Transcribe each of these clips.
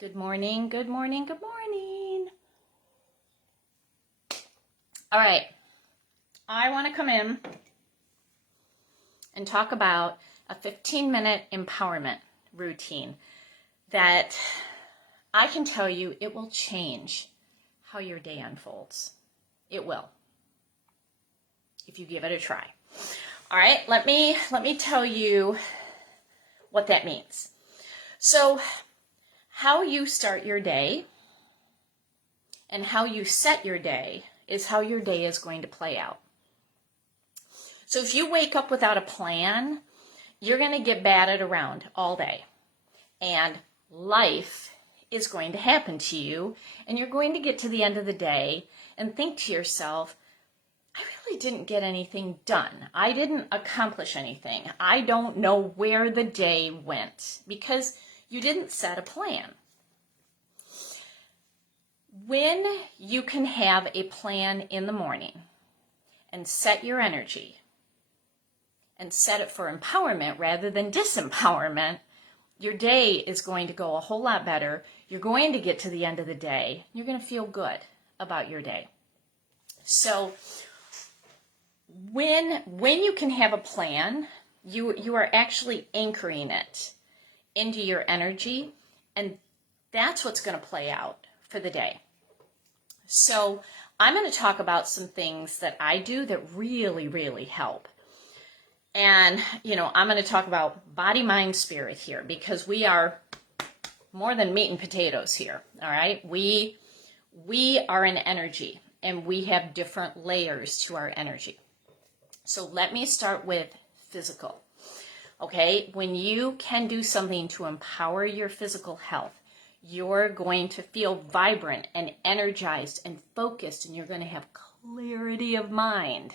Good morning, good morning, good morning. All right, I want to come in and talk about a 15-minute empowerment routine that I can tell you it will change how your day unfolds. It will, if you give it a try. All right, let me tell you what that means. So, how you start your day and how you set your day is how your day is going to play out. So if you wake up without a plan, you're going to get batted around all day. And life is going to happen to you, and you're going to get to the end of the day and think to yourself, I really didn't get anything done. I didn't accomplish anything. I don't know where the day went because you didn't set a plan. When you can have a plan in the morning and set your energy and set it for empowerment rather than disempowerment, your day is going to go a whole lot better. You're going to get to the end of the day. You're going to feel good about your day. So when you can have a plan, you are actually anchoring it into your energy, and that's what's going to play out for the day. So I'm going to talk about some things that I do that really, really help. And, I'm going to talk about body, mind, spirit here because we are more than meat and potatoes here, all right? We are an energy, and we have different layers to our energy. So let me start with physical, okay? When you can do something to empower your physical health, you're going to feel vibrant and energized and focused, and you're going to have clarity of mind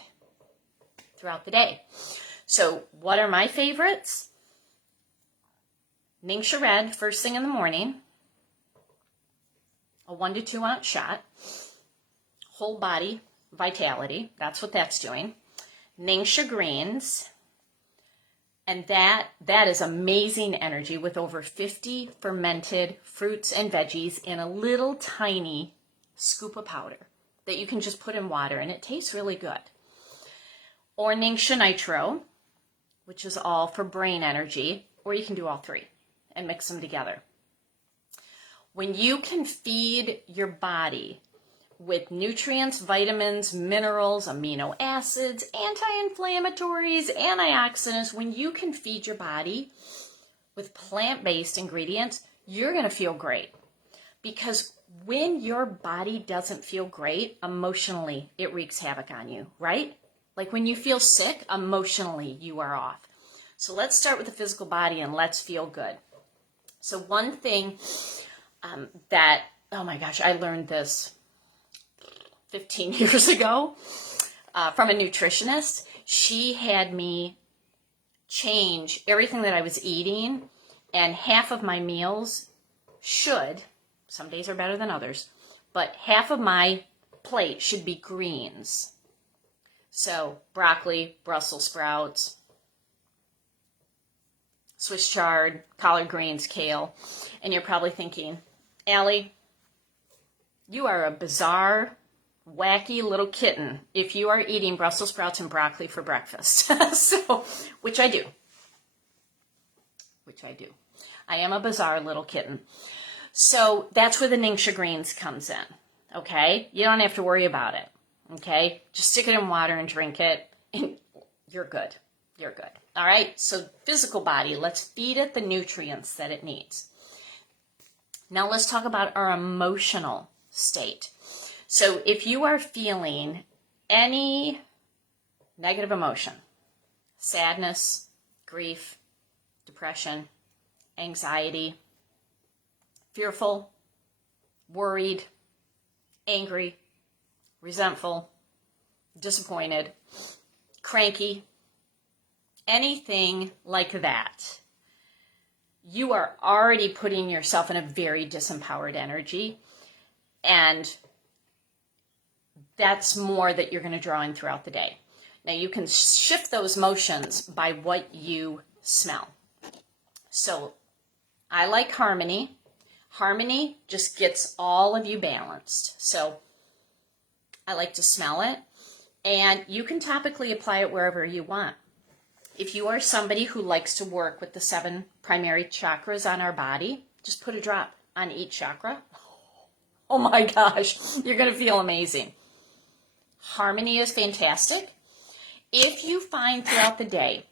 throughout the day. So what are my favorites? Ningxia Red, first thing in the morning, a 1 to 2 ounce shot, whole body vitality, that's what that's doing. Ningxia Greens, and that is amazing energy with over 50 fermented fruits and veggies in a little tiny scoop of powder that you can just put in water, and it tastes really good. Or Ningxia Nitro, which is all for brain energy, or you can do all three and mix them together. When you can feed your body with nutrients, vitamins, minerals, amino acids, anti-inflammatories, antioxidants, when you can feed your body with plant-based ingredients, you're going to feel great. Because when your body doesn't feel great, emotionally, it wreaks havoc on you, right? Like when you feel sick, emotionally, you are off. So let's start with the physical body and let's feel good. So one thing that, oh my gosh, I learned this 15 years ago from a nutritionist. She had me change everything that I was eating, and half of my meals should, some days are better than others, but half of my plate should be greens. So broccoli, Brussels sprouts, Swiss chard, collard greens, kale. And you're probably thinking, Allie, you are a bizarre, wacky little kitten if you are eating Brussels sprouts and broccoli for breakfast. Which I do. I am a bizarre little kitten. So that's where the Ningxia Greens comes in, okay? You don't have to worry about it, okay? Just stick it in water and drink it, and you're good. You're good. All right? So physical body, let's feed it the nutrients that it needs. Now let's talk about our emotional state. So if you are feeling any negative emotion, sadness, grief, depression, anxiety, fearful, worried, angry, resentful, disappointed, cranky, anything like that, you are already putting yourself in a very disempowered energy, and that's more that you're going to draw in throughout the day. Now you can shift those motions by what you smell. So I like Harmony. Harmony just gets all of you balanced. So I like to smell it. And you can topically apply it wherever you want. If you are somebody who likes to work with the 7 primary chakras on our body, just put a drop on each chakra. Oh my gosh, you're going to feel amazing. Harmony is fantastic. If you find throughout the day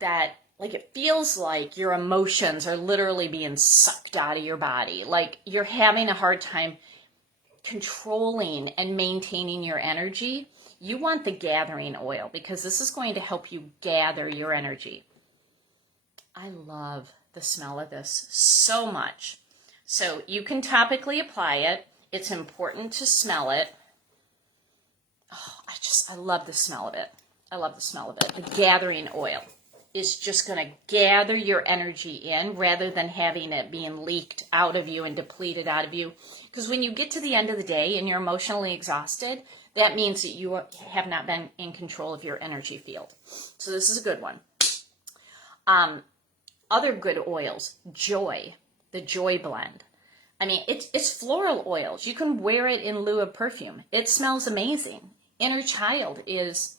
that like it feels like your emotions are literally being sucked out of your body, like you're having a hard time controlling and maintaining your energy, you want the gathering oil because this is going to help you gather your energy. I love the smell of this so much. So you can topically apply it. It's important to smell it. Oh, I love the smell of it. I love the smell of it. The gathering oil is just going to gather your energy in rather than having it being leaked out of you and depleted out of you. Because when you get to the end of the day and you're emotionally exhausted, that means that you have not been in control of your energy field. So this is a good one. Other good oils, Joy, the Joy blend. I mean, it's floral oils. You can wear it in lieu of perfume. It smells amazing. Inner child is,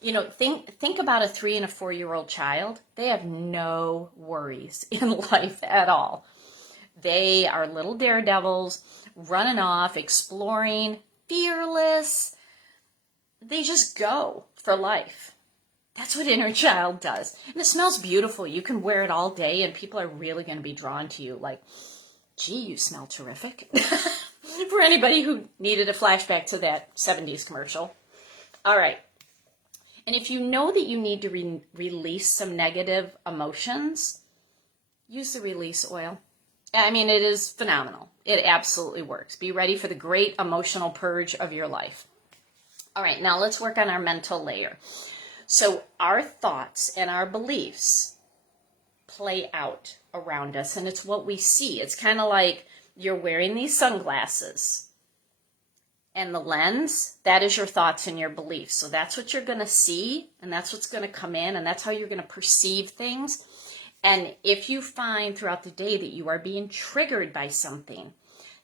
you know, think about a 3 and a 4-year-old child. They have no worries in life at all. They are little daredevils, running off, exploring, fearless. They just go for life. That's what inner child does. And it smells beautiful. You can wear it all day and people are really going to be drawn to you. Like, gee, you smell terrific. For anybody who needed a flashback to that 70s commercial. All right. And if you know that you need to release some negative emotions, use the release oil. I mean, it is phenomenal. It absolutely works. Be ready for the great emotional purge of your life. All right, now let's work on our mental layer. So our thoughts and our beliefs play out around us, and it's what we see. It's kind of like you're wearing these sunglasses, and the lens, that is your thoughts and your beliefs. So that's what you're going to see, and that's what's going to come in, and that's how you're going to perceive things. And if you find throughout the day that you are being triggered by something,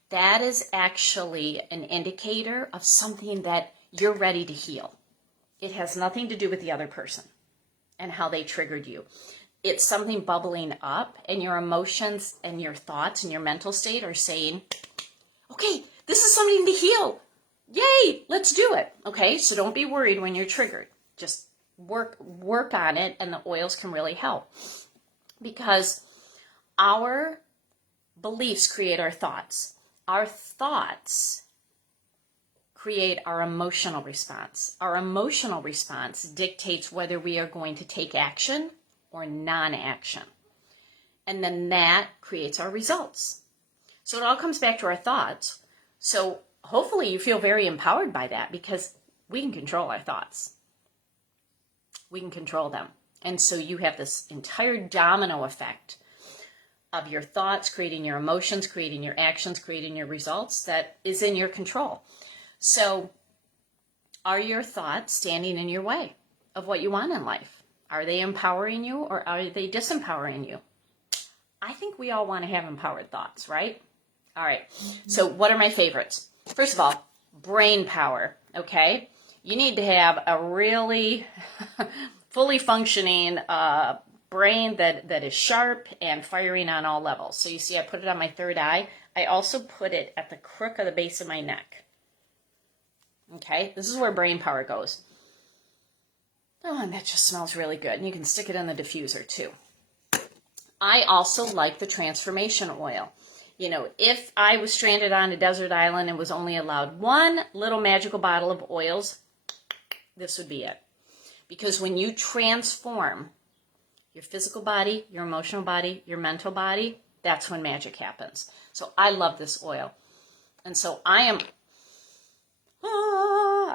that is actually an indicator of something that you're ready to heal. It has nothing to do with the other person and how they triggered you. It's something bubbling up, and your emotions and your thoughts and your mental state are saying, okay, this is something to heal. Yay, let's do it. Okay, so don't be worried when you're triggered. Just work on it, and the oils can really help. Because our beliefs create our thoughts. Our thoughts create our emotional response. Our emotional response dictates whether we are going to take action or non-action. And then that creates our results. So it all comes back to our thoughts. So hopefully you feel very empowered by that because we can control our thoughts. We can control them. And so you have this entire domino effect of your thoughts creating your emotions, creating your actions, creating your results that is in your control. So are your thoughts standing in your way of what you want in life? Are they empowering you or are they disempowering you? I think we all want to have empowered thoughts, right? All right. So what are my favorites? First of all, brain power, okay? You need to have a really fully functioning brain that is sharp and firing on all levels. So you see I put it on my third eye. I also put it at the crook of the base of my neck. Okay, this is where brain power goes. Oh, and that just smells really good. And you can stick it in the diffuser too. I also like the transformation oil. You know, if I was stranded on a desert island and was only allowed one little magical bottle of oils, this would be it. Because when you transform your physical body, your emotional body, your mental body, that's when magic happens. So I love this oil. And so I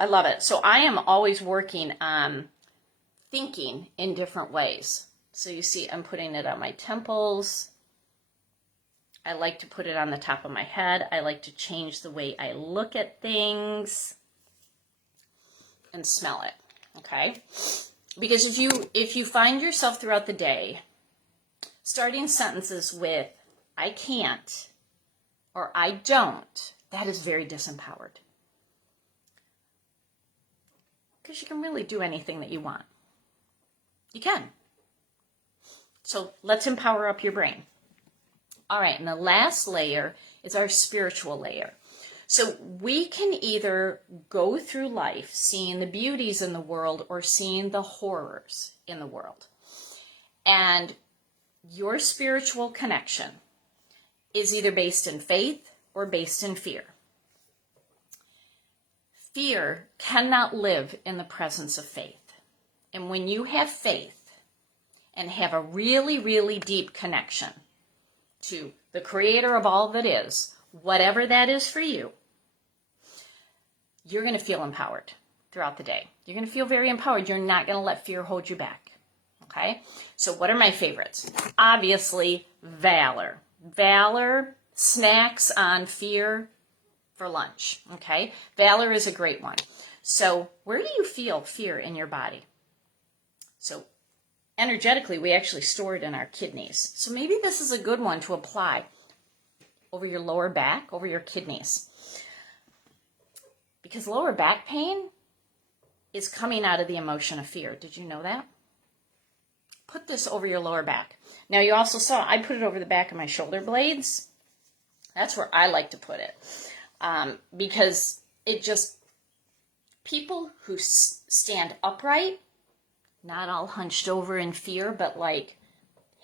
love it. So I am always working on thinking in different ways. So you see I'm putting it on my temples. I like to put it on the top of my head. I like to change the way I look at things and smell it. Okay? Because if you find yourself throughout the day starting sentences with I can't, or I don't, that is very disempowered. Because you can really do anything that you want. You can. So let's empower up your brain. All right, and the last layer is our spiritual layer. So we can either go through life seeing the beauties in the world or seeing the horrors in the world. And your spiritual connection is either based in faith or based in fear. Fear cannot live in the presence of faith. And when you have faith and have a really, really deep connection to the creator of all that is, whatever that is for you, you're going to feel empowered throughout the day. You're going to feel very empowered. You're not going to let fear hold you back. Okay? So what are my favorites? Obviously, valor. Valor, snacks on fear for lunch. Okay? Valor is a great one. So where do you feel fear in your body? So energetically, we actually store it in our kidneys. So maybe this is a good one to apply over your lower back, over your kidneys. Because lower back pain is coming out of the emotion of fear. Did you know that? Put this over your lower back. Now you also saw I put it over the back of my shoulder blades. That's where I like to put it. Because it just, people who stand upright, not all hunched over in fear, but like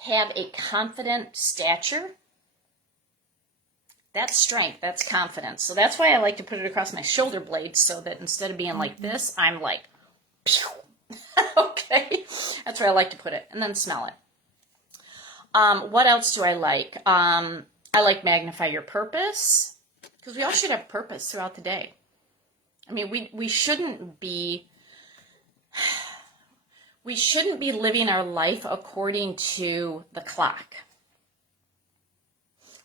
have a confident stature, that's strength, that's confidence. So that's why I like to put it across my shoulder blades so that instead of being like this, I'm like, pew. Okay? That's where I like to put it. And then smell it. What else do I like? I like magnify your purpose. Because we all should have purpose throughout the day. I mean, we shouldn't be living our life according to the clock.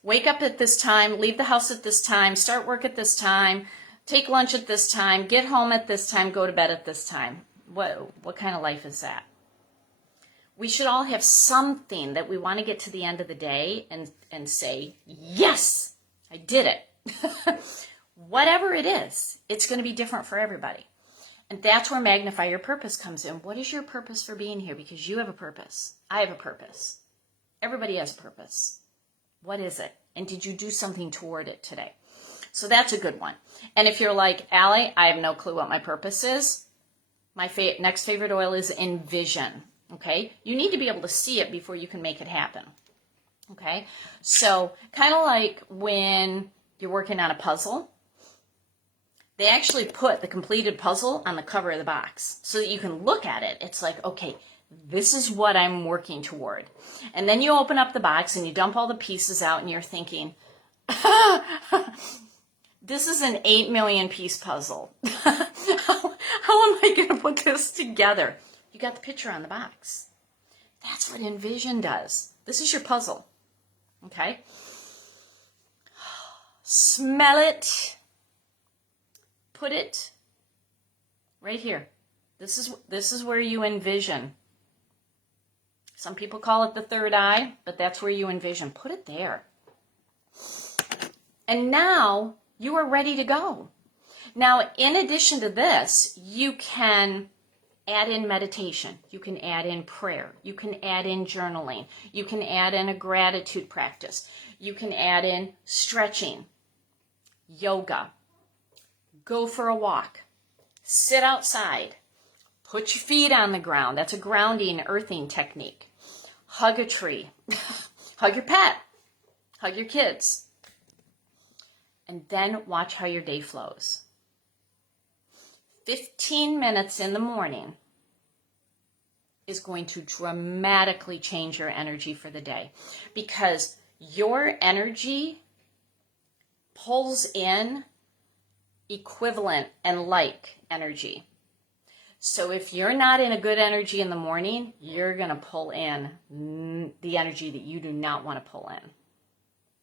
Wake up at this time, leave the house at this time, start work at this time, take lunch at this time, get home at this time, go to bed at this time. What kind of life is that? We should all have something that we want to get to the end of the day and say, yes, I did it. Whatever it is, it's going to be different for everybody. And that's where magnify your purpose comes in. What is your purpose for being here? Because you have a purpose. I have a purpose. Everybody has a purpose. What is it? And did you do something toward it today? So that's a good one. And if you're like, Allie, I have no clue what my purpose is, my next favorite oil is Envision. Okay? You need to be able to see it before you can make it happen. Okay? So kind of like when you're working on a puzzle, they actually put the completed puzzle on the cover of the box so that you can look at it. It's like, okay, this is what I'm working toward. And then you open up the box and you dump all the pieces out and you're thinking, this is an 8 million piece puzzle. How am I going to put this together? You got the picture on the box. That's what Envision does. This is your puzzle. Okay? Smell it. Put it right here. This is where you envision. Some people call it the third eye, but that's where you envision. Put it there. And now you are ready to go. Now, in addition to this, you can add in meditation. You can add in prayer. You can add in journaling. You can add in a gratitude practice. You can add in stretching, yoga. Go for a walk. Sit outside. Put your feet on the ground. That's a grounding, earthing technique. Hug a tree. Hug your pet. Hug your kids. And then watch how your day flows. 15 minutes in the morning is going to dramatically change your energy for the day. Because your energy pulls in equivalent and like energy. So if you're not in a good energy in the morning, you're going to pull in the energy that you do not want to pull in.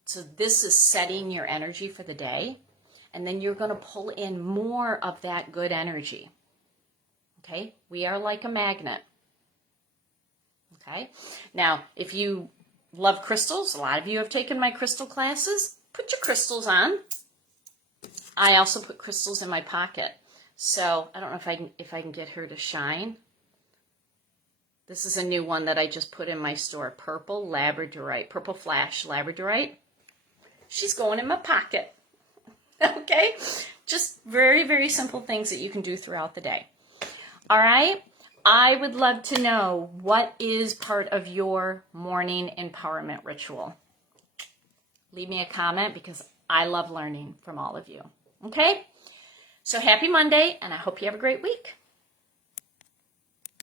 So this is setting your energy for the day, and then you're going to pull in more of that good energy. Okay? We are like a magnet. Okay? Now, if you love crystals. A lot of you have taken my crystal classes. Put your crystals on. I also put crystals in my pocket. So I don't know if I can get her to shine. This is a new one that I just put in my store. Purple labradorite, purple flash labradorite. She's going in my pocket. Okay? Just very, very simple things that you can do throughout the day. All right? I would love to know what is part of your morning empowerment ritual. Leave me a comment because I love learning from all of you. Okay? So happy Monday, and I hope you have a great week.